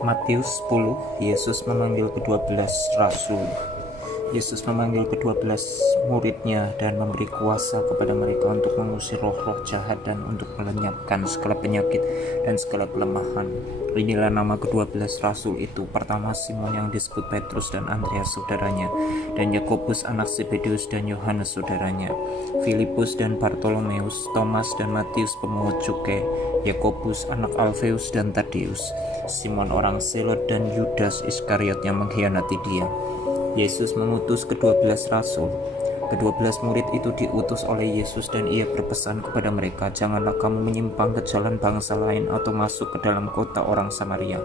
Matius 10, Yesus memanggil ke-12 rasul. Yesus memanggil ke-12 muridnya dan memberi kuasa kepada mereka untuk mengusir roh-roh jahat dan untuk melenyapkan segala penyakit dan segala kelemahan. Inilah nama ke-12 rasul itu. Pertama, Simon yang disebut Petrus dan Andreas saudaranya, dan Yakobus anak Zebedeus dan Yohanes saudaranya, Filipus dan Bartolomeus, Thomas dan Matius pemungut cukai, Yakobus anak Alfeus dan Tadeus, Simon orang Selot dan Yudas Iskariot yang mengkhianati dia. Yesus mengutus ke-12 rasul. Ke-12 murid itu diutus oleh Yesus dan ia berpesan kepada mereka, "Janganlah kamu menyimpang ke jalan bangsa lain atau masuk ke dalam kota orang Samaria,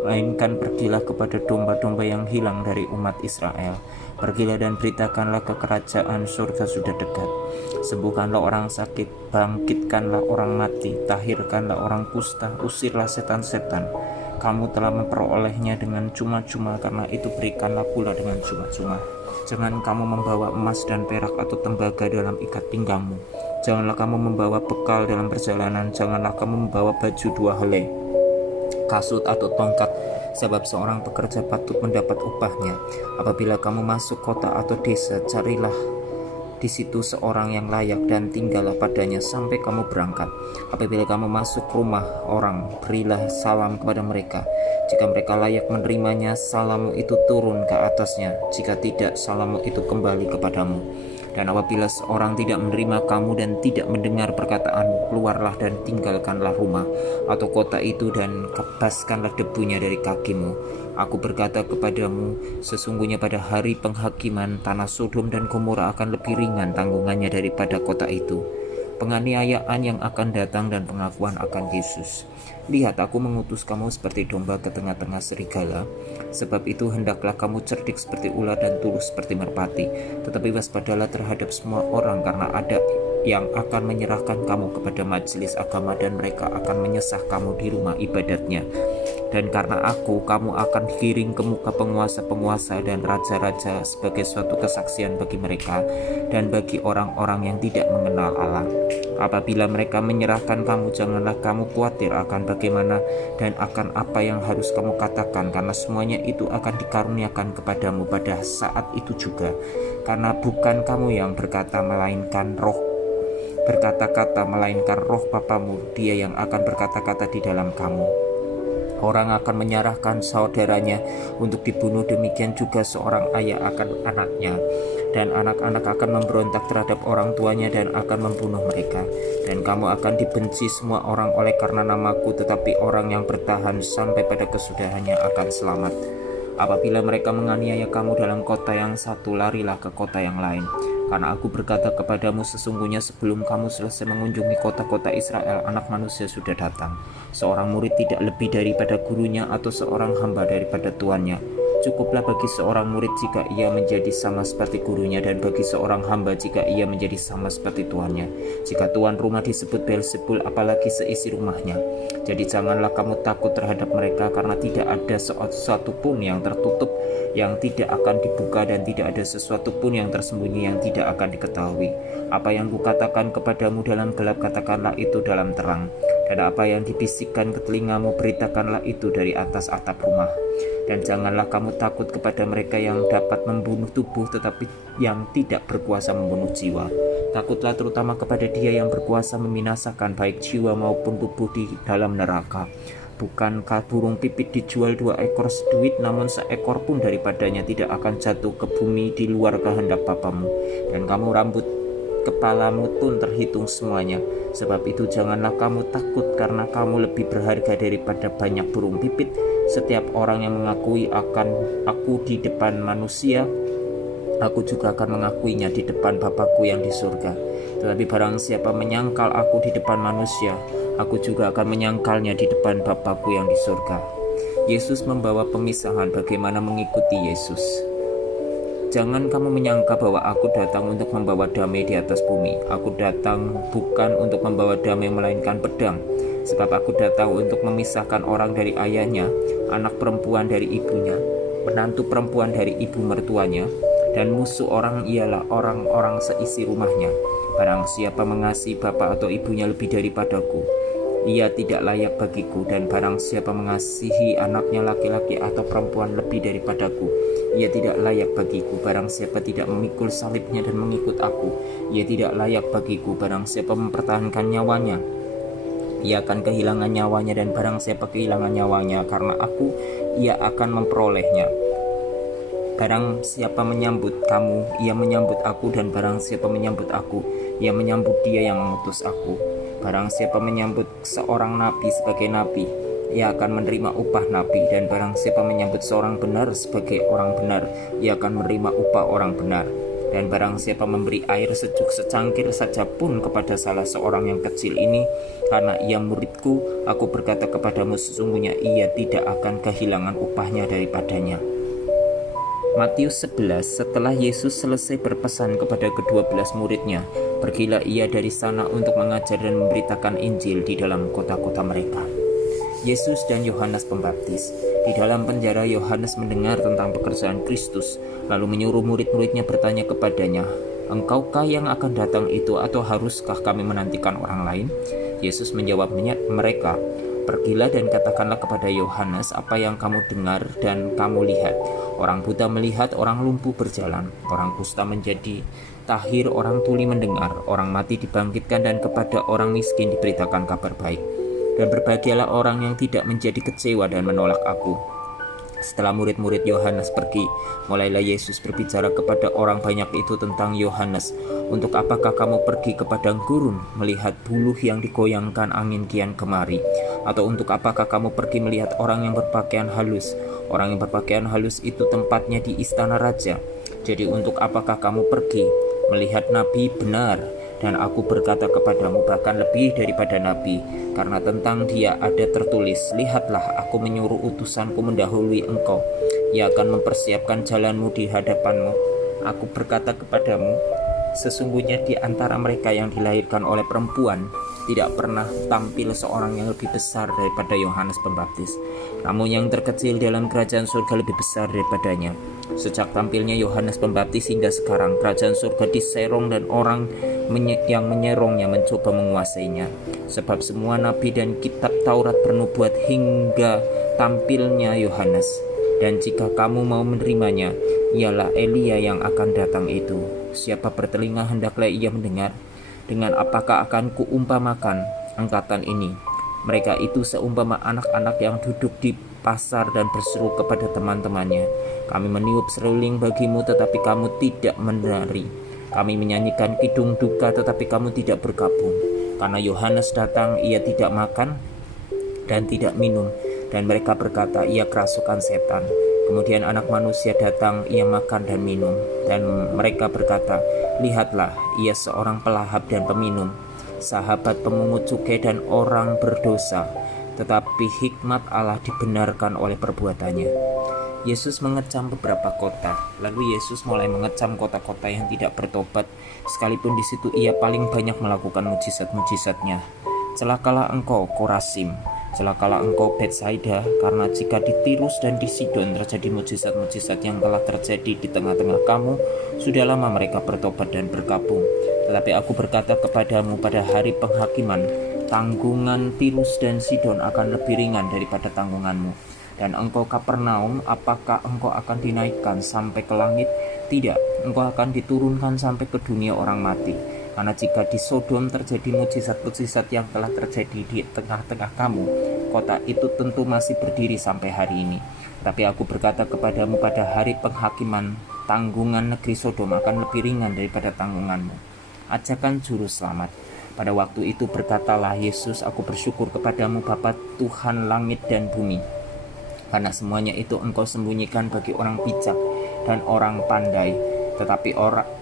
melainkan pergilah kepada domba-domba yang hilang dari umat Israel. Pergilah dan beritakanlah kerajaan surga sudah dekat. Sembuhkanlah orang sakit, bangkitkanlah orang mati, tahirkanlah orang kusta, usirlah setan-setan. Kamu telah memperolehnya dengan cuma-cuma, karena itu berikanlah pula dengan cuma-cuma. Jangan kamu membawa emas dan perak atau tembaga dalam ikat pinggangmu. Janganlah kamu membawa bekal dalam perjalanan. Janganlah kamu membawa baju 2 helai, kasut atau tongkat, sebab seorang pekerja patut mendapat upahnya. Apabila kamu masuk kota atau desa, carilah di situ seorang yang layak dan tinggallah padanya sampai kamu berangkat. Apabila kamu masuk rumah orang, berilah salam kepada mereka. Jika mereka layak menerimanya, salammu itu turun ke atasnya. Jika tidak, salammu itu kembali kepadamu. Dan apabila seorang tidak menerima kamu dan tidak mendengar perkataanmu, keluarlah dan tinggalkanlah rumah atau kota itu dan kebaskanlah debunya dari kakimu. Aku berkata kepadamu, sesungguhnya pada hari penghakiman, tanah Sodom dan Gomora akan lebih ringan tanggungannya daripada kota itu. Penganiayaan yang akan datang dan pengakuan akan Yesus. Lihat, aku mengutus kamu seperti domba ke tengah-tengah serigala. Sebab itu hendaklah kamu cerdik seperti ular dan tulus seperti merpati. Tetapi waspadalah terhadap semua orang, karena ada yang akan menyerahkan kamu kepada majelis agama dan mereka akan menyesah kamu di rumah ibadatnya. Dan karena aku, kamu akan digiring ke muka penguasa-penguasa dan raja-raja sebagai suatu kesaksian bagi mereka dan bagi orang-orang yang tidak mengenal Allah. Apabila mereka menyerahkan kamu, janganlah kamu khawatir akan bagaimana dan akan apa yang harus kamu katakan, karena semuanya itu akan dikaruniakan kepadamu pada saat itu juga. Karena bukan kamu yang berkata-kata, melainkan roh Bapamu, dia yang akan berkata-kata di dalam kamu. Orang akan menyerahkan saudaranya untuk dibunuh, demikian juga seorang ayah akan anaknya, dan anak-anak akan memberontak terhadap orang tuanya dan akan membunuh mereka. Dan kamu akan dibenci semua orang oleh karena namaku, tetapi orang yang bertahan sampai pada kesudahannya akan selamat. Apabila mereka menganiaya kamu dalam kota yang satu, larilah ke kota yang lain. Karena aku berkata kepadamu, sesungguhnya sebelum kamu selesai mengunjungi kota-kota Israel, Anak Manusia sudah datang. Seorang murid tidak lebih daripada gurunya, atau seorang hamba daripada tuannya. Cukuplah bagi seorang murid jika ia menjadi sama seperti gurunya, dan bagi seorang hamba jika ia menjadi sama seperti tuannya. Jika tuan rumah disebut Beelzebul, apalagi seisi rumahnya. Jadi janganlah kamu takut terhadap mereka, karena tidak ada sesuatu pun yang tertutup yang tidak akan dibuka, dan tidak ada sesuatu pun yang tersembunyi yang tidak akan diketahui. Apa yang kukatakan kepadamu dalam gelap, katakanlah itu dalam terang. Dan apa yang dibisikkan ke telingamu, beritakanlah itu dari atas atap rumah. Dan janganlah kamu takut kepada mereka yang dapat membunuh tubuh, tetapi yang tidak berkuasa membunuh jiwa. Takutlah terutama kepada dia yang berkuasa membinasakan baik jiwa maupun tubuh di dalam neraka. Bukankah burung pipit dijual 2 ekor seduit, namun seekor pun daripadanya tidak akan jatuh ke bumi di luar kehendak Bapamu. Dan kamu rambut kepalamu pun terhitung semuanya. Sebab itu janganlah kamu takut, karena kamu lebih berharga daripada banyak burung pipit. Setiap orang yang mengakui akan aku di depan manusia, aku juga akan mengakuinya di depan Bapa-Ku yang di surga. Tetapi barang siapa menyangkal aku di depan manusia, aku juga akan menyangkalnya di depan Bapa-Ku yang di surga. Yesus membawa pemisahan bagaimana mengikuti Yesus. Jangan kamu menyangka bahwa aku datang untuk membawa damai di atas bumi. Aku datang bukan untuk membawa damai, melainkan pedang. Sebab aku datang untuk memisahkan orang dari ayahnya, anak perempuan dari ibunya, menantu perempuan dari ibu mertuanya, dan musuh orang ialah orang-orang seisi rumahnya. Barang siapa mengasihi bapa atau ibunya lebih daripadaku, ia tidak layak bagiku. Dan barang siapa mengasihi anaknya laki-laki atau perempuan lebih daripadaku, ia tidak layak bagiku. Barang siapa tidak memikul salibnya dan mengikut aku, ia tidak layak bagiku. Barang siapa mempertahankan nyawanya, ia akan kehilangan nyawanya. Dan barang siapa kehilangan nyawanya karena aku, ia akan memperolehnya. Barang siapa menyambut kamu, ia menyambut aku. Dan barang siapa menyambut aku, ia menyambut dia yang mengutus aku. Barang siapa menyambut seorang nabi sebagai nabi, ia akan menerima upah nabi. Dan barang siapa menyambut seorang benar sebagai orang benar, ia akan menerima upah orang benar. Dan barang siapa memberi air sejuk secangkir saja pun kepada salah seorang yang kecil ini, karena ia muridku, aku berkata kepadamu, sesungguhnya ia tidak akan kehilangan upahnya daripadanya. Matius 11. Setelah Yesus selesai berpesan kepada ke-12 muridnya, pergilah ia dari sana untuk mengajar dan memberitakan Injil di dalam kota-kota mereka. Yesus dan Yohanes Pembaptis. Di dalam penjara, Yohanes mendengar tentang pekerjaan Kristus, lalu menyuruh murid-muridnya bertanya kepadanya, "Engkaukah yang akan datang itu, atau haruskah kami menantikan orang lain?" Yesus menjawab mereka, "Pergilah dan katakanlah kepada Yohanes apa yang kamu dengar dan kamu lihat. Orang buta melihat, orang lumpuh berjalan, orang kusta menjadi tahir, orang tuli mendengar, orang mati dibangkitkan, dan kepada orang miskin diberitakan kabar baik. Dan berbahagialah orang yang tidak menjadi kecewa dan menolak aku." Setelah murid-murid Yohanes pergi, mulailah Yesus berbicara kepada orang banyak itu tentang Yohanes. "Untuk apakah kamu pergi ke padang gurun melihat buluh yang digoyangkan angin kian kemari? Atau untuk apakah kamu pergi melihat orang yang berpakaian halus? Orang yang berpakaian halus itu tempatnya di istana raja. Jadi untuk apakah kamu pergi melihat nabi? Benar, dan aku berkata kepadamu, bahkan lebih daripada nabi, karena tentang dia ada tertulis, lihatlah, aku menyuruh utusanku mendahului engkau. Ia akan mempersiapkan jalanmu di hadapanmu. Aku berkata kepadamu, sesungguhnya di antara mereka yang dilahirkan oleh perempuan, tidak pernah tampil seorang yang lebih besar daripada Yohanes Pembaptis. Namun yang terkecil dalam kerajaan surga lebih besar daripadanya. Sejak tampilnya Yohanes Pembaptis hingga sekarang, kerajaan surga diserong dan orang yang menyerongnya mencoba menguasainya. Sebab semua nabi dan kitab Taurat bernubuat hingga tampilnya Yohanes. Dan jika kamu mau menerimanya, ialah Elia yang akan datang itu. Siapa bertelinga hendaklah ia mendengar. Dengan apakah akan kuumpamakan angkatan ini? Mereka itu seumpama anak-anak yang duduk di pasar dan berseru kepada teman-temannya, "Kami meniup seruling bagimu, tetapi kamu tidak menari. Kami menyanyikan kidung duka, tetapi kamu tidak bergabung. Karena Yohanes datang, ia tidak makan dan tidak minum, dan mereka berkata, ia kerasukan setan. Kemudian anak manusia datang, ia makan dan minum, dan mereka berkata, lihatlah, ia seorang pelahap dan peminum, sahabat pemungut cukai dan orang berdosa, tetapi hikmat Allah dibenarkan oleh perbuatannya." Yesus mengecam beberapa kota, lalu Yesus mulai mengecam kota-kota yang tidak bertobat, sekalipun di situ ia paling banyak melakukan mujizat-mujizatnya. "Celakalah engkau, Korasim! Celakalah engkau, Betsaida, karena jika di Tirus dan di Sidon terjadi mujizat-mujizat yang telah terjadi di tengah-tengah kamu, sudah lama mereka bertobat dan bergabung. Tetapi aku berkata kepadamu, pada hari penghakiman, tanggungan Tirus dan Sidon akan lebih ringan daripada tanggunganmu. Dan engkau Kapernaum, apakah engkau akan dinaikkan sampai ke langit? Tidak, engkau akan diturunkan sampai ke dunia orang mati. Karena jika di Sodom terjadi mujizat-mujizat yang telah terjadi di tengah-tengah kamu, kota itu tentu masih berdiri sampai hari ini. Tapi aku berkata kepadamu, pada hari penghakiman, tanggungan negeri Sodom akan lebih ringan daripada tanggunganmu. Ajakan juru selamat. Pada waktu itu berkatalah Yesus, aku bersyukur kepadamu Bapa Tuhan langit dan bumi, karena semuanya itu engkau sembunyikan bagi orang bijak dan orang pandai, tetapi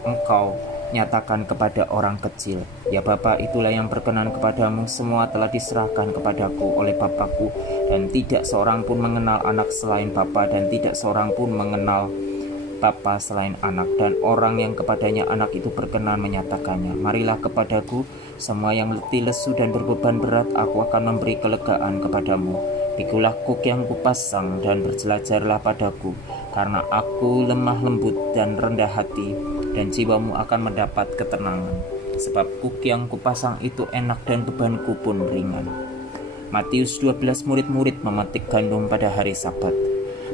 engkau nyatakan kepada orang kecil. Ya Bapa, itulah yang berkenan kepadamu, semua telah diserahkan kepadaku oleh Bapakku, dan tidak seorang pun mengenal anak selain Bapa, dan tidak seorang pun mengenal Bapa selain anak, dan orang yang kepadanya anak itu berkenan menyatakannya. Marilah kepadaku, semua yang letih lesu dan berbeban berat, aku akan memberi kelegaan kepadamu. Pikulah kuk yang kupasang dan berjelajarlah padaku, karena aku lemah lembut dan rendah hati, dan jiwamu akan mendapat ketenangan. Sebab kuk yang kupasang itu enak dan bebanku pun ringan. Matius 12, murid-murid memetik gandum pada hari Sabat.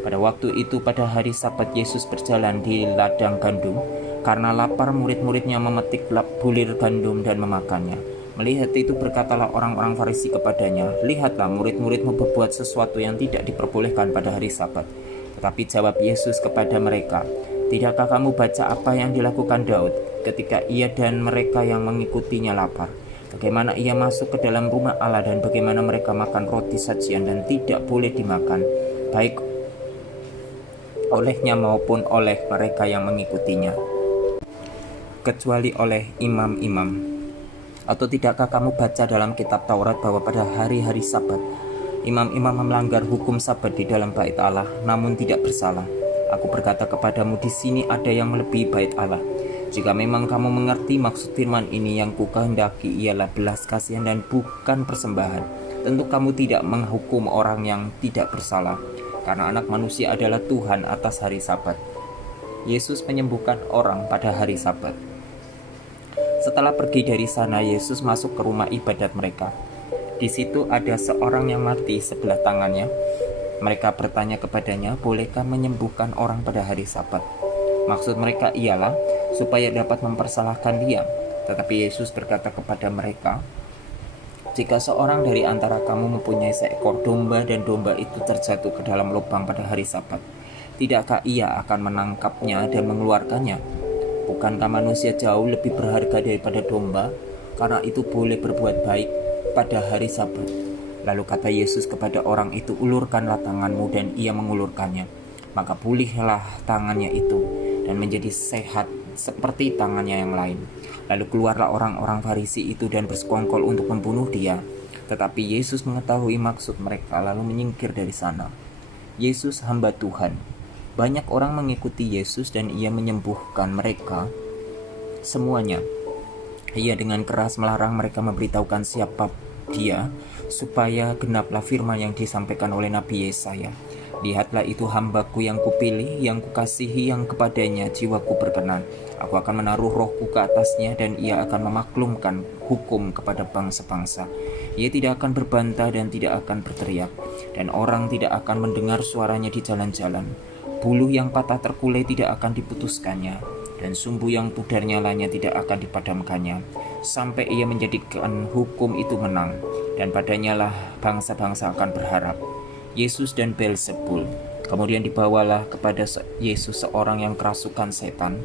Pada waktu itu pada hari Sabat Yesus berjalan di ladang gandum. Karena lapar, murid-muridnya memetik bulir gandum dan memakannya. Melihat itu berkatalah orang-orang Farisi kepadanya, "Lihatlah, murid-muridmu berbuat sesuatu yang tidak diperbolehkan pada hari Sabat." Tetapi jawab Yesus kepada mereka, "Tidakkah kamu baca apa yang dilakukan Daud ketika ia dan mereka yang mengikutinya lapar? Bagaimana ia masuk ke dalam rumah Allah dan bagaimana mereka makan roti sajian dan tidak boleh dimakan, baik olehnya maupun oleh mereka yang mengikutinya, kecuali oleh imam-imam. Atau tidakkah kamu baca dalam kitab Taurat bahwa pada hari-hari Sabat imam-imam melanggar hukum Sabat di dalam bait Allah, namun tidak bersalah? Aku berkata kepadamu, di sini ada yang melebihi bait Allah. Jika memang kamu mengerti maksud firman ini, yang kukehendaki ialah belas kasihan dan bukan persembahan, tentu kamu tidak menghukum orang yang tidak bersalah, karena Anak Manusia adalah Tuhan atas hari Sabat." Yesus menyembuhkan orang pada hari Sabat. Setelah pergi dari sana, Yesus masuk ke rumah ibadat mereka. Di situ ada seorang yang mati sebelah tangannya. Mereka bertanya kepadanya, "Bolehkah menyembuhkan orang pada hari Sabat?" Maksud mereka ialah supaya dapat mempersalahkan dia. Tetapi Yesus berkata kepada mereka, "Jika seorang dari antara kamu mempunyai seekor domba dan domba itu terjatuh ke dalam lubang pada hari Sabat, tidakkah ia akan menangkapnya dan mengeluarkannya? Bukankah manusia jauh lebih berharga daripada domba? Karena itu boleh berbuat baik pada hari Sabat." Lalu kata Yesus kepada orang itu, "Ulurkanlah tanganmu," dan ia mengulurkannya. Maka pulihlah tangannya itu dan menjadi sehat seperti tangannya yang lain. Lalu keluarlah orang-orang Farisi itu dan bersekongkol untuk membunuh dia. Tetapi Yesus mengetahui maksud mereka lalu menyingkir dari sana. Yesus hamba Tuhan. Banyak orang mengikuti Yesus dan ia menyembuhkan mereka semuanya. Ia dengan keras melarang mereka memberitahukan siapa dia, supaya genaplah firman yang disampaikan oleh Nabi Yesaya, "Lihatlah, itu hambaku yang kupilih, yang kukasihi, yang kepadanya jiwaku berkenan. Aku akan menaruh rohku ke atasnya dan ia akan memaklumkan hukum kepada bangsa-bangsa. Ia tidak akan berbantah dan tidak akan berteriak, dan orang tidak akan mendengar suaranya di jalan-jalan. Buluh yang patah terkulai tidak akan diputuskannya, dan sumbu yang pudar nyalanya tidak akan dipadamkannya, sampai ia menjadikan hukum itu menang, dan padanya lah bangsa-bangsa akan berharap." Yesus dan Beelzebul. Kemudian dibawalah kepada Yesus seorang yang kerasukan setan.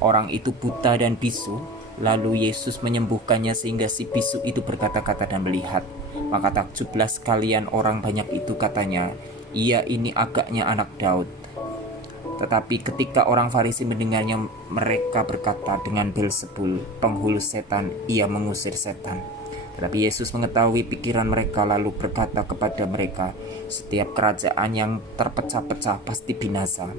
Orang itu buta dan bisu. Lalu Yesus menyembuhkannya sehingga si bisu itu berkata-kata dan melihat. Maka takjublah sekalian orang banyak itu, katanya, "Ia ini agaknya anak Daud." Tetapi ketika orang Farisi mendengarnya, mereka berkata, "Dengan Beelzebul, penghulu setan, ia mengusir setan." Tetapi Yesus mengetahui pikiran mereka lalu berkata kepada mereka, "Setiap kerajaan yang terpecah-pecah pasti binasa,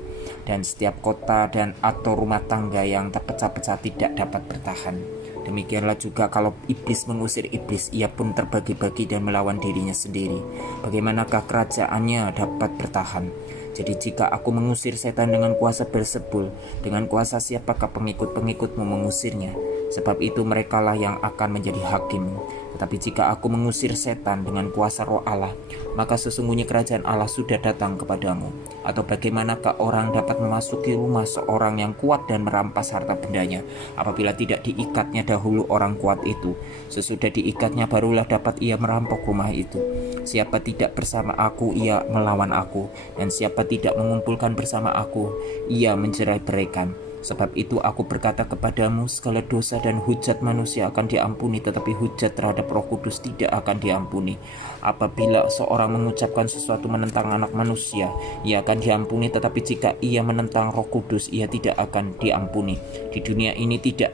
dan setiap kota dan atau rumah tangga yang terpecah-pecah tidak dapat bertahan. Demikianlah juga kalau iblis mengusir iblis, ia pun terbagi-bagi dan melawan dirinya sendiri. Bagaimanakah kerajaannya dapat bertahan? Jadi jika aku mengusir setan dengan kuasa Beelzebul, dengan kuasa siapakah pengikut-pengikutmu mengusirnya? Sebab itu merekalah yang akan menjadi hakim. Tetapi jika aku mengusir setan dengan kuasa Roh Allah, maka sesungguhnya kerajaan Allah sudah datang kepadamu. Atau bagaimanakah orang dapat memasuki rumah seorang yang kuat dan merampas harta bendanya, apabila tidak diikatnya dahulu orang kuat itu? Sesudah diikatnya barulah dapat ia merampok rumah itu. Siapa tidak bersama aku, ia melawan aku, dan siapa tidak mengumpulkan bersama aku, ia mencerai-beraikan. Sebab itu aku berkata kepadamu, segala dosa dan hujat manusia akan diampuni, tetapi hujat terhadap Roh Kudus tidak akan diampuni. Apabila seorang mengucapkan sesuatu menentang Anak Manusia, ia akan diampuni, tetapi jika ia menentang Roh Kudus, ia tidak akan diampuni. Di dunia ini tidak,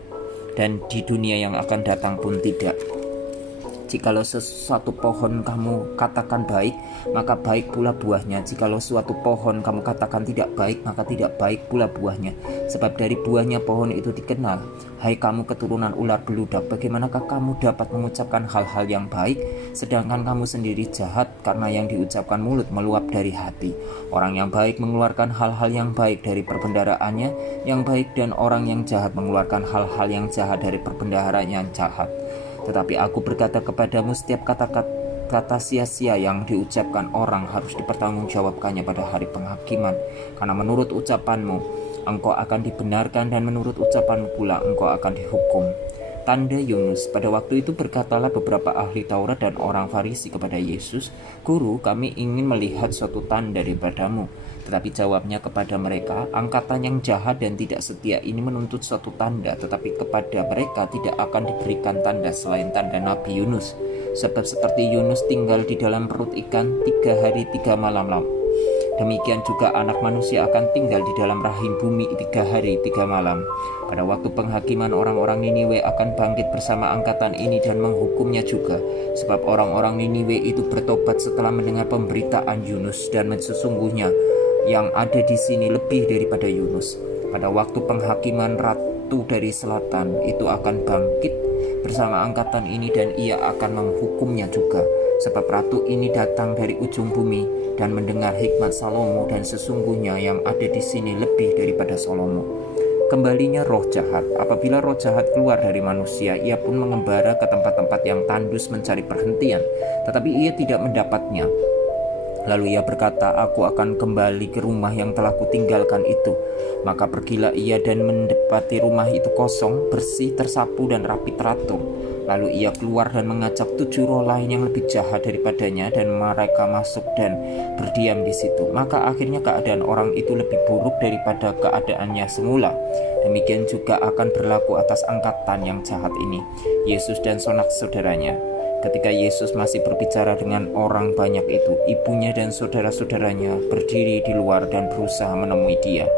dan di dunia yang akan datang pun tidak. Jikalau sesuatu pohon kamu katakan baik, maka baik pula buahnya. Jikalau suatu pohon kamu katakan tidak baik, maka tidak baik pula buahnya. Sebab dari buahnya pohon itu dikenal. Hai kamu keturunan ular beludak, bagaimanakah kamu dapat mengucapkan hal-hal yang baik, sedangkan kamu sendiri jahat? Karena yang diucapkan mulut meluap dari hati. Orang yang baik mengeluarkan hal-hal yang baik dari perbendaharaannya yang baik, dan orang yang jahat mengeluarkan hal-hal yang jahat dari perbendaharaannya yang jahat. Tetapi aku berkata kepadamu, setiap kata-kata kata-kata sia-sia yang diucapkan orang harus dipertanggungjawabkannya pada hari penghakiman. Karena menurut ucapanmu, engkau akan dibenarkan, dan menurut ucapanmu pula engkau akan dihukum. Tanda Yunus. Pada waktu itu berkatalah beberapa ahli Taurat dan orang Farisi kepada Yesus, "Guru, kami ingin melihat suatu tanda daripadamu." Tetapi jawabnya kepada mereka, "Angkatan yang jahat dan tidak setia ini menuntut suatu tanda, tetapi kepada mereka tidak akan diberikan tanda selain tanda Nabi Yunus. Sebab seperti Yunus tinggal di dalam perut ikan 3 hari 3 malam, demikian juga Anak Manusia akan tinggal di dalam rahim bumi 3 hari 3 malam. Pada waktu penghakiman, orang-orang Niniwe akan bangkit bersama angkatan ini dan menghukumnya juga. Sebab orang-orang Niniwe itu bertobat setelah mendengar pemberitaan Yunus, dan sesungguhnya yang ada di sini lebih daripada Yunus. Pada waktu penghakiman, ratu dari selatan itu akan bangkit bersama angkatan ini, dan ia akan menghukumnya juga. Sebab ratu ini datang dari ujung bumi dan mendengar hikmat Salomo, dan sesungguhnya yang ada di sini lebih daripada Salomo." Kembalinya roh jahat. Apabila roh jahat keluar dari manusia, ia pun mengembara ke tempat-tempat yang tandus mencari perhentian, tetapi ia tidak mendapatnya. Lalu ia berkata, "Aku akan kembali ke rumah yang telah kutinggalkan itu." Maka pergilah ia dan mendapati rumah itu kosong, bersih, tersapu, dan rapi teratur. Lalu ia keluar dan mengajak 7 roh lain yang lebih jahat daripadanya, dan mereka masuk dan berdiam di situ. Maka akhirnya keadaan orang itu lebih buruk daripada keadaannya semula. Demikian juga akan berlaku atas angkatan yang jahat ini. Yesus dan sanak saudaranya. Ketika Yesus masih berbicara dengan orang banyak itu, ibunya dan saudara-saudaranya berdiri di luar dan berusaha menemui dia.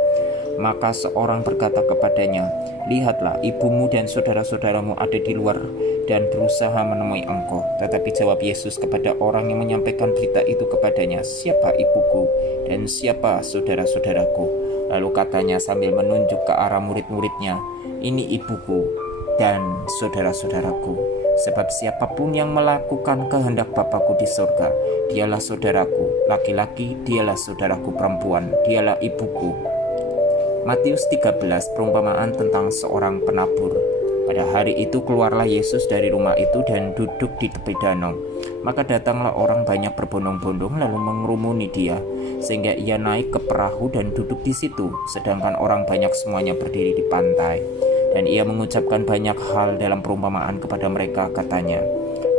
Maka seorang berkata kepadanya, "Lihatlah, ibumu dan saudara-saudaramu ada di luar dan berusaha menemui engkau." Tetapi jawab Yesus kepada orang yang menyampaikan berita itu kepadanya, "Siapa ibuku dan siapa saudara-saudaraku?" Lalu katanya sambil menunjuk ke arah murid-muridnya, "Ini ibuku dan saudara-saudaraku. Sebab siapapun yang melakukan kehendak Bapa-Ku di surga, dialah saudaraku laki-laki, dialah saudaraku perempuan, dialah ibuku." Matius 13, perumpamaan tentang seorang penabur. Pada hari itu keluarlah Yesus dari rumah itu dan duduk di tepi danau. Maka datanglah orang banyak berbondong-bondong lalu mengerumuni dia, sehingga ia naik ke perahu dan duduk di situ, sedangkan orang banyak semuanya berdiri di pantai. Dan ia mengucapkan banyak hal dalam perumpamaan kepada mereka, katanya,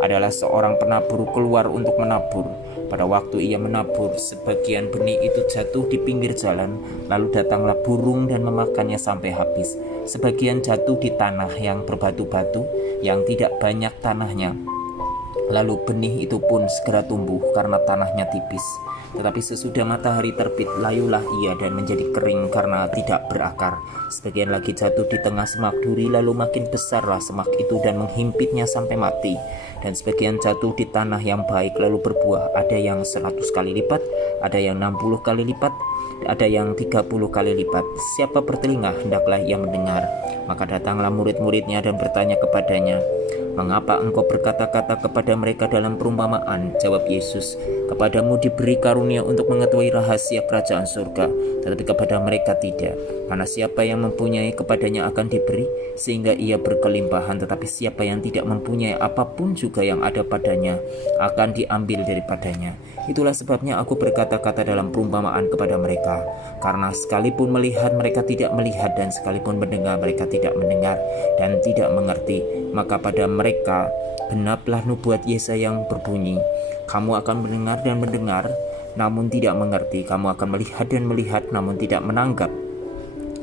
"Adalah seorang penabur keluar untuk menabur. Pada waktu ia menabur, sebagian benih itu jatuh di pinggir jalan, lalu datanglah burung dan memakannya sampai habis. Sebagian jatuh di tanah yang berbatu-batu, yang tidak banyak tanahnya. Lalu benih itu pun segera tumbuh karena tanahnya tipis. Tetapi sesudah matahari terbit, layulah ia dan menjadi kering karena tidak berakar. Sebagian lagi jatuh di tengah semak duri, lalu makin besarlah semak itu dan menghimpitnya sampai mati. Dan sebagian jatuh di tanah yang baik, lalu berbuah, ada yang 100 kali lipat, ada yang 60 kali lipat, ada yang 30 kali lipat. Siapa bertelinga, hendaklah ia mendengar." Maka datanglah murid-muridnya dan bertanya kepadanya, "Mengapa engkau berkata-kata kepada mereka dalam perumpamaan?" Jawab Yesus, "Kepadamu diberi karunia untuk mengetahui rahasia kerajaan surga, tetapi kepada mereka tidak. Karena siapa yang mempunyai, kepadanya akan diberi, sehingga ia berkelimpahan. Tetapi siapa yang tidak mempunyai, apapun juga yang ada padanya akan diambil daripadanya. Itulah sebabnya aku berkata-kata dalam perumpamaan kepada mereka. Karena sekalipun melihat mereka tidak melihat, dan sekalipun mendengar mereka tidak mendengar dan tidak mengerti. Maka pada mereka genaplah nubuat Yesaya yang berbunyi, kamu akan mendengar dan mendengar, namun tidak mengerti. Kamu akan melihat dan melihat, namun tidak menanggap.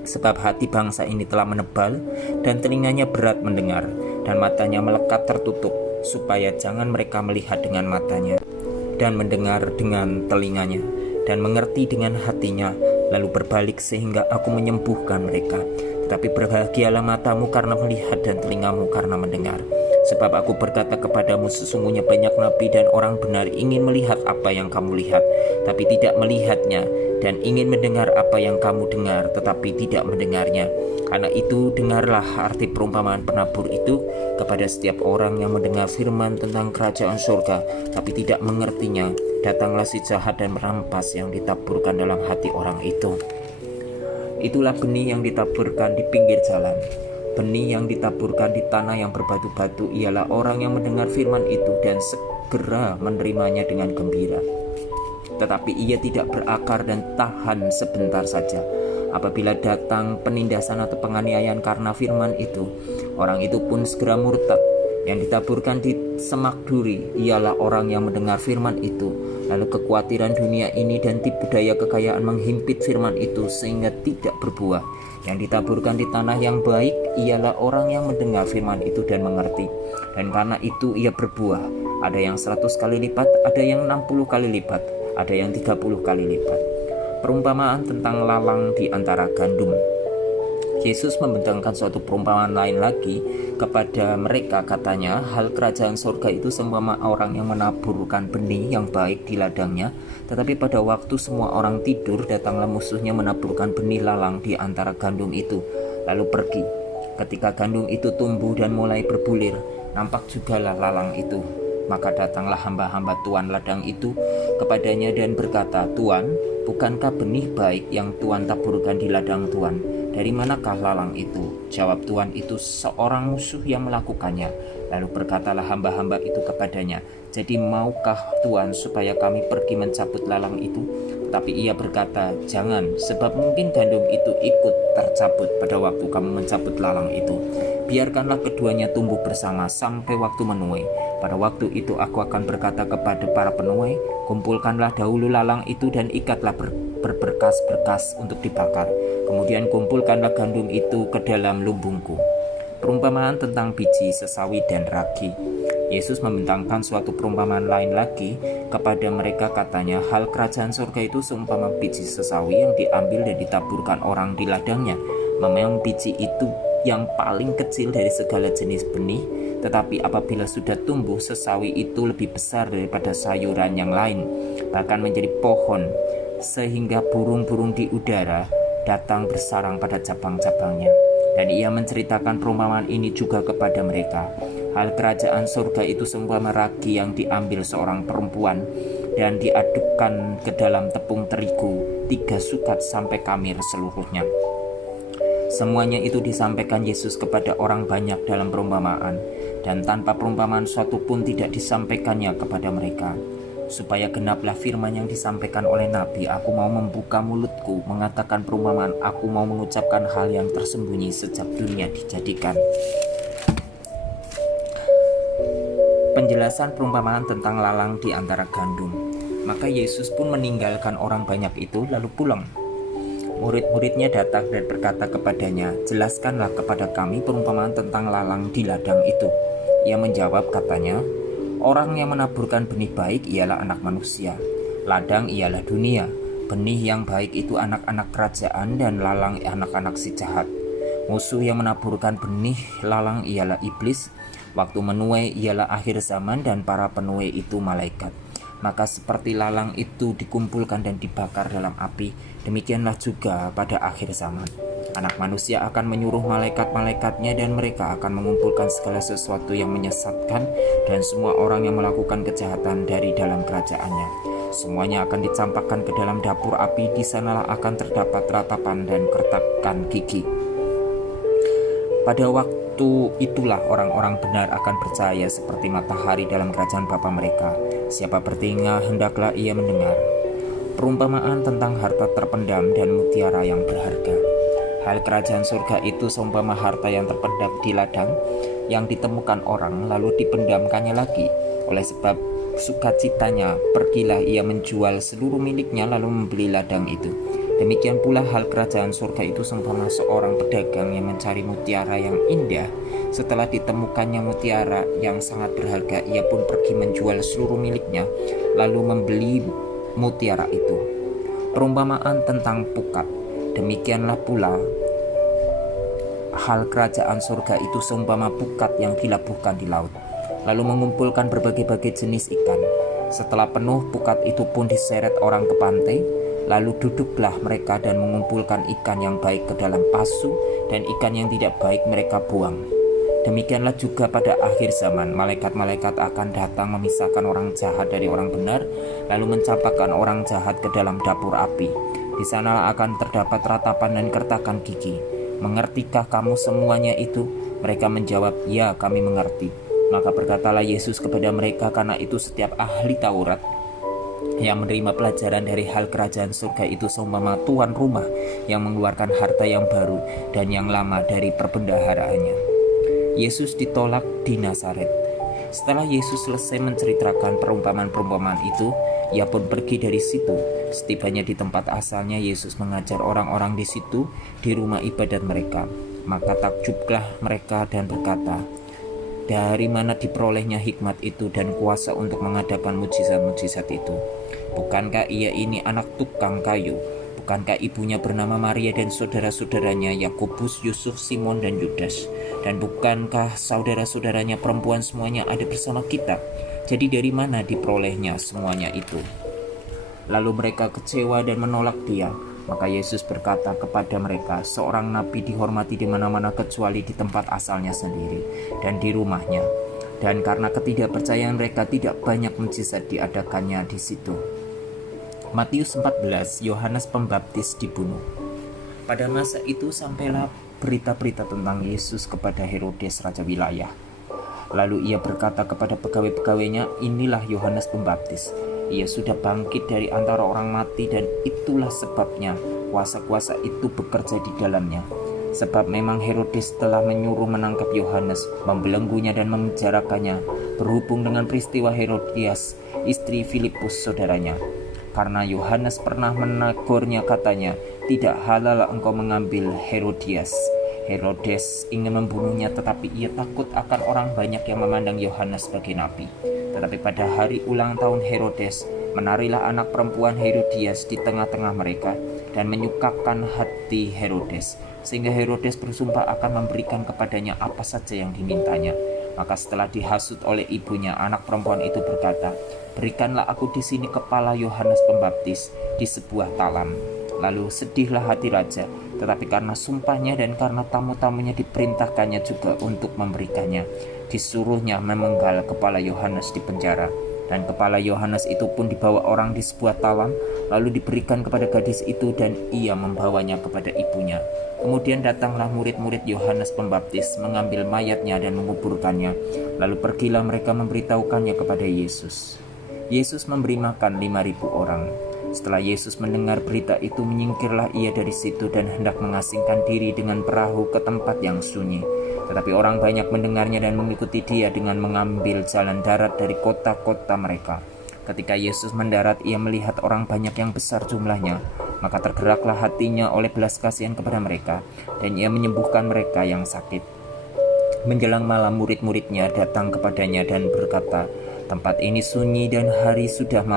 Sebab hati bangsa ini telah menebal, dan telinganya berat mendengar, dan matanya melekat tertutup, supaya jangan mereka melihat dengan matanya, dan mendengar dengan telinganya, dan mengerti dengan hatinya, lalu berbalik sehingga aku menyembuhkan mereka. Tetapi berbahagialah matamu karena melihat, dan telingamu karena mendengar. Sebab aku berkata kepadamu, sesungguhnya banyak nabi dan orang benar ingin melihat apa yang kamu lihat, tapi tidak melihatnya, dan ingin mendengar apa yang kamu dengar, tetapi tidak mendengarnya. Karena itu dengarlah arti perumpamaan penabur itu kepada setiap orang yang mendengar firman tentang kerajaan surga, tapi tidak mengertinya. Datanglah si jahat dan merampas yang ditaburkan dalam hati orang itu. Itulah benih yang ditaburkan di pinggir jalan. Benih yang ditaburkan di tanah yang berbatu-batu ialah orang yang mendengar firman itu, dan segera menerimanya dengan gembira. Tetapi ia tidak berakar dan tahan sebentar saja. Apabila datang penindasan atau penganiayaan karena firman itu, orang itu pun segera murtad. Yang ditaburkan di semak duri ialah orang yang mendengar firman itu, lalu kekhawatiran dunia ini dan tipu daya kekayaan menghimpit firman itu sehingga tidak berbuah. Yang ditaburkan di tanah yang baik ialah orang yang mendengar firman itu dan mengerti, dan karena itu ia berbuah. Ada yang 100 kali lipat, ada yang 60 kali lipat, ada yang 30 kali lipat. Perumpamaan tentang lalang di antara gandum. Yesus membentangkan suatu perumpamaan lain lagi kepada mereka, katanya, hal kerajaan surga itu seumpama orang yang menaburkan benih yang baik di ladangnya, tetapi pada waktu semua orang tidur, datanglah musuhnya menaburkan benih lalang di antara gandum itu, lalu pergi. Ketika gandum itu tumbuh dan mulai berbulir, nampak jugalah lalang itu. Maka datanglah hamba-hamba tuan ladang itu kepadanya dan berkata, "Tuan, bukankah benih baik yang Tuan taburkan di ladang Tuan? Dari manakah lalang itu?" Jawab tuan itu, "Seorang musuh yang melakukannya." Lalu berkatalah hamba-hamba itu kepadanya, "Jadi maukah Tuan supaya kami pergi mencabut lalang itu?" Tapi ia berkata, "Jangan, sebab mungkin gandum itu ikut tercabut pada waktu kamu mencabut lalang itu. Biarkanlah keduanya tumbuh bersama sampai waktu menuai. Pada waktu itu aku akan berkata kepada para penuai, kumpulkanlah dahulu lalang itu dan ikatlah berberkas-berkas untuk dibakar. Kemudian kumpulkanlah gandum itu ke dalam lumbungku." Perumpamaan tentang biji sesawi dan ragi. Yesus membentangkan suatu perumpamaan lain lagi kepada mereka, katanya, hal kerajaan surga itu seumpama biji sesawi yang diambil dan ditaburkan orang di ladangnya. Memang biji itu yang paling kecil dari segala jenis benih, tetapi apabila sudah tumbuh, sesawi itu lebih besar daripada sayuran yang lain, bahkan menjadi pohon, sehingga burung-burung di udara datang bersarang pada cabang-cabangnya. Dan ia menceritakan perumpamaan ini juga kepada mereka. Hal kerajaan surga itu seumpama ragi yang diambil seorang perempuan dan diadukkan ke dalam tepung terigu 3 sukat sampai kamir seluruhnya. Semuanya itu disampaikan Yesus kepada orang banyak dalam perumpamaan, dan tanpa perumpamaan suatu pun tidak disampaikannya kepada mereka. Supaya genaplah firman yang disampaikan oleh Nabi, "Aku mau membuka mulutku, mengatakan perumpamaan, aku mau mengucapkan hal yang tersembunyi sejak dunia dijadikan." Penjelasan perumpamaan tentang lalang di antara gandum. Maka Yesus pun meninggalkan orang banyak itu lalu pulang. Murid-muridnya datang dan berkata kepadanya, "Jelaskanlah kepada kami perumpamaan tentang lalang di ladang itu." Ia menjawab, katanya, "Orang yang menaburkan benih baik ialah anak manusia. Ladang ialah dunia. Benih yang baik itu anak-anak kerajaan dan lalang anak-anak si jahat. Musuh yang menaburkan benih lalang ialah iblis. Waktu menuai ialah akhir zaman dan para penuai itu malaikat. Maka seperti lalang itu dikumpulkan dan dibakar dalam api, demikianlah juga pada akhir zaman. Anak manusia akan menyuruh malaikat-malaikatnya dan mereka akan mengumpulkan segala sesuatu yang menyesatkan dan semua orang yang melakukan kejahatan dari dalam kerajaannya. Semuanya akan dicampakkan ke dalam dapur api, di sanalah akan terdapat ratapan dan kertakan gigi. Pada waktu itulah orang-orang benar akan percaya seperti matahari dalam kerajaan Bapa mereka. Siapa bertelinga hendaklah ia mendengar. Perumpamaan tentang harta terpendam dan mutiara yang berharga. Hal kerajaan surga itu seumpama harta yang terpendam di ladang yang ditemukan orang lalu dipendamkannya lagi. Oleh sebab sukacitanya, pergilah ia menjual seluruh miliknya lalu membeli ladang itu. Demikian pula hal kerajaan surga itu seumpama seorang pedagang yang mencari mutiara yang indah. Setelah ditemukannya mutiara yang sangat berharga, ia pun pergi menjual seluruh miliknya lalu membeli mutiara itu. Perumpamaan tentang pukat. Demikianlah pula hal kerajaan surga itu seumpama pukat yang dilabuhkan di laut, lalu mengumpulkan berbagai-bagai jenis ikan. Setelah penuh, pukat itu pun diseret orang ke pantai, lalu duduklah mereka dan mengumpulkan ikan yang baik ke dalam pasu, dan ikan yang tidak baik mereka buang. Demikianlah juga pada akhir zaman, malaikat-malaikat akan datang memisahkan orang jahat dari orang benar, lalu mencampakkan orang jahat ke dalam dapur api. Di sanalah akan terdapat ratapan dan kertakan gigi. Mengertikah kamu semuanya itu? Mereka menjawab, "Ya, kami mengerti." Maka berkatalah Yesus kepada mereka, karena itu setiap ahli Taurat yang menerima pelajaran dari hal kerajaan surga itu seumpama tuan rumah yang mengeluarkan harta yang baru dan yang lama dari perbendaharaannya. Yesus ditolak di Nazaret. Setelah Yesus selesai menceritakan perumpamaan-perumpamaan itu, ia pun pergi dari situ. Setibanya di tempat asalnya, Yesus mengajar orang-orang di situ, di rumah ibadat mereka. Maka takjublah mereka dan berkata, dari mana diperolehnya hikmat itu dan kuasa untuk mengadakan mujizat-mujizat itu? Bukankah ia ini anak tukang kayu? Bukankah ibunya bernama Maria dan saudara-saudaranya Yakobus, Yusuf, Simon, dan Yudas? Dan bukankah saudara-saudaranya perempuan semuanya ada bersama kita? Jadi dari mana diperolehnya semuanya itu? Lalu mereka kecewa dan menolak dia. Maka Yesus berkata kepada mereka, seorang nabi dihormati di mana-mana kecuali di tempat asalnya sendiri dan di rumahnya. Dan karena ketidakpercayaan mereka, tidak banyak mujizat diadakannya di situ. Matius 14, Yohanes Pembaptis dibunuh. Pada masa itu sampailah berita-berita tentang Yesus kepada Herodes raja wilayah. Lalu ia berkata kepada pegawai-pegawainya, inilah Yohanes Pembaptis. Ia sudah bangkit dari antara orang mati, dan itulah sebabnya kuasa-kuasa itu bekerja di dalamnya. Sebab memang Herodes telah menyuruh menangkap Yohanes, membelenggunya dan memenjarakannya, berhubung dengan peristiwa Herodias, istri Filipus saudaranya. Karena Yohanes pernah menegurnya, katanya, tidak halal engkau mengambil Herodias. Herodes ingin membunuhnya, tetapi ia takut akan orang banyak yang memandang Yohanes sebagai nabi. Tetapi pada hari ulang tahun Herodes, menarilah anak perempuan Herodias di tengah-tengah mereka dan menyukakan hati Herodes, sehingga Herodes bersumpah akan memberikan kepadanya apa saja yang dimintanya. Maka setelah dihasut oleh ibunya, anak perempuan itu berkata, berikanlah aku di sini kepala Yohanes Pembaptis di sebuah talam. Lalu sedihlah hati raja, tetapi karena sumpahnya dan karena tamu-tamunya diperintahkannya juga untuk memberikannya, disuruhnya memenggal kepala Yohanes di penjara. Dan kepala Yohanes itu pun dibawa orang di sebuah talam, lalu diberikan kepada gadis itu, dan ia membawanya kepada ibunya. Kemudian datanglah murid-murid Yohanes Pembaptis, mengambil mayatnya dan menguburkannya. Lalu pergilah mereka memberitahukannya kepada Yesus. Yesus memberi makan 5.000 orang. Setelah Yesus mendengar berita itu, menyingkirlah ia dari situ dan hendak mengasingkan diri dengan perahu ke tempat yang sunyi. Tetapi orang banyak mendengarnya dan mengikuti dia dengan mengambil jalan darat dari kota-kota mereka. Ketika Yesus mendarat, ia melihat orang banyak yang besar jumlahnya. Maka tergeraklah hatinya oleh belas kasihan kepada mereka, dan ia menyembuhkan mereka yang sakit. Menjelang malam, murid-muridnya datang kepadanya dan berkata, tempat ini sunyi dan hari sudah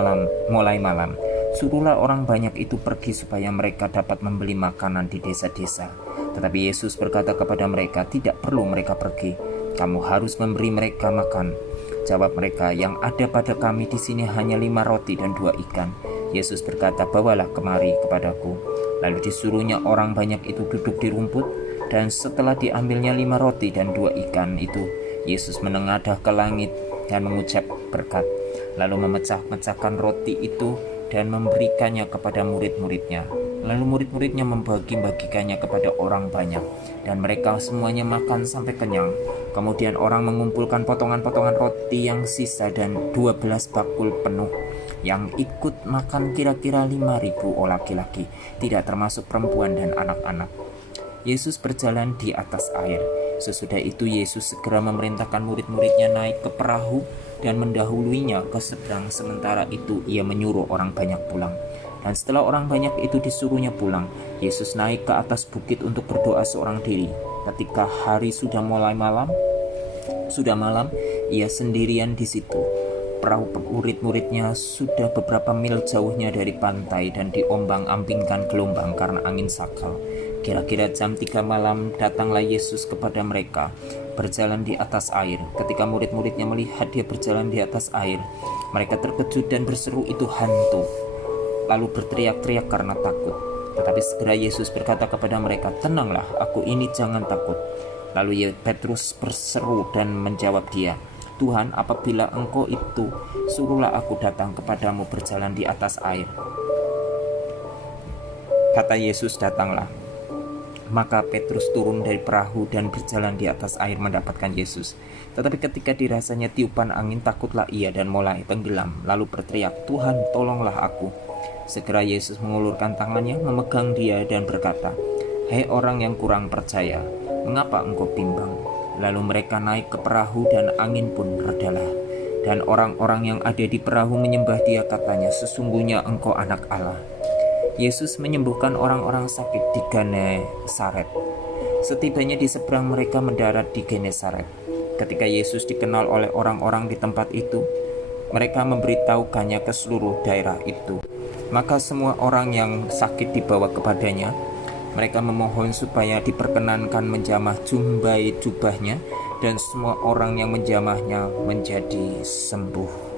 mulai malam. Suruhlah orang banyak itu pergi supaya mereka dapat membeli makanan di desa-desa. Tetapi Yesus berkata kepada mereka, tidak perlu mereka pergi. Kamu harus memberi mereka makan. Jawab mereka, yang ada pada kami di sini hanya 5 roti dan 2 ikan. Yesus berkata, bawalah kemari kepadaku. Lalu disuruhnya orang banyak itu duduk di rumput, dan setelah diambilnya 5 roti dan 2 ikan itu, Yesus menengadah ke langit dan mengucap berkat. Lalu memecah-mecahkan roti itu dan memberikannya kepada murid-muridnya. Lalu murid-muridnya membagi-bagikannya kepada orang banyak, dan mereka semuanya makan sampai kenyang. Kemudian orang mengumpulkan potongan-potongan roti yang sisa dan 12 bakul penuh. Yang ikut makan kira-kira 5.000 laki-laki, tidak termasuk perempuan dan anak-anak. Yesus berjalan di atas air. Sesudah itu Yesus segera memerintahkan murid-muridnya naik ke perahu dan mendahuluinya ke seberang. Sementara itu ia menyuruh orang banyak pulang. Dan setelah orang banyak itu disuruhnya pulang, Yesus naik ke atas bukit untuk berdoa seorang diri. Ketika hari sudah malam, ia sendirian di situ. Perahu murid-muridnya sudah beberapa mil jauhnya dari pantai dan diombang-ambingkan gelombang karena angin sakal. Kira-kira jam 3 malam datanglah Yesus kepada mereka, berjalan di atas air. Ketika murid-muridnya melihat dia berjalan di atas air, mereka terkejut dan berseru, itu hantu. Lalu berteriak-teriak karena takut. Tetapi segera Yesus berkata kepada mereka, tenanglah, aku ini, jangan takut. Lalu Petrus berseru dan menjawab dia, Tuhan, apabila engkau itu, suruhlah aku datang kepadamu berjalan di atas air. Kata Yesus, datanglah. Maka Petrus turun dari perahu dan berjalan di atas air mendapatkan Yesus. Tetapi ketika dirasanya tiupan angin, takutlah ia dan mulai tenggelam, lalu berteriak, "Tuhan, tolonglah aku." Segera Yesus mengulurkan tangannya, memegang dia dan berkata, "Hai orang yang kurang percaya, mengapa engkau bimbang?" Lalu mereka naik ke perahu dan angin pun redalah. Dan orang-orang yang ada di perahu menyembah dia, katanya, "Sesungguhnya engkau anak Allah." Yesus menyembuhkan orang-orang sakit di Genesaret. Setibanya di seberang, mereka mendarat di Genesaret. Ketika Yesus dikenal oleh orang-orang di tempat itu, mereka memberitahukannya ke seluruh daerah itu. Maka semua orang yang sakit dibawa kepadanya. Mereka memohon supaya diperkenankan menjamah jubahnya, dan semua orang yang menjamahnya menjadi sembuh.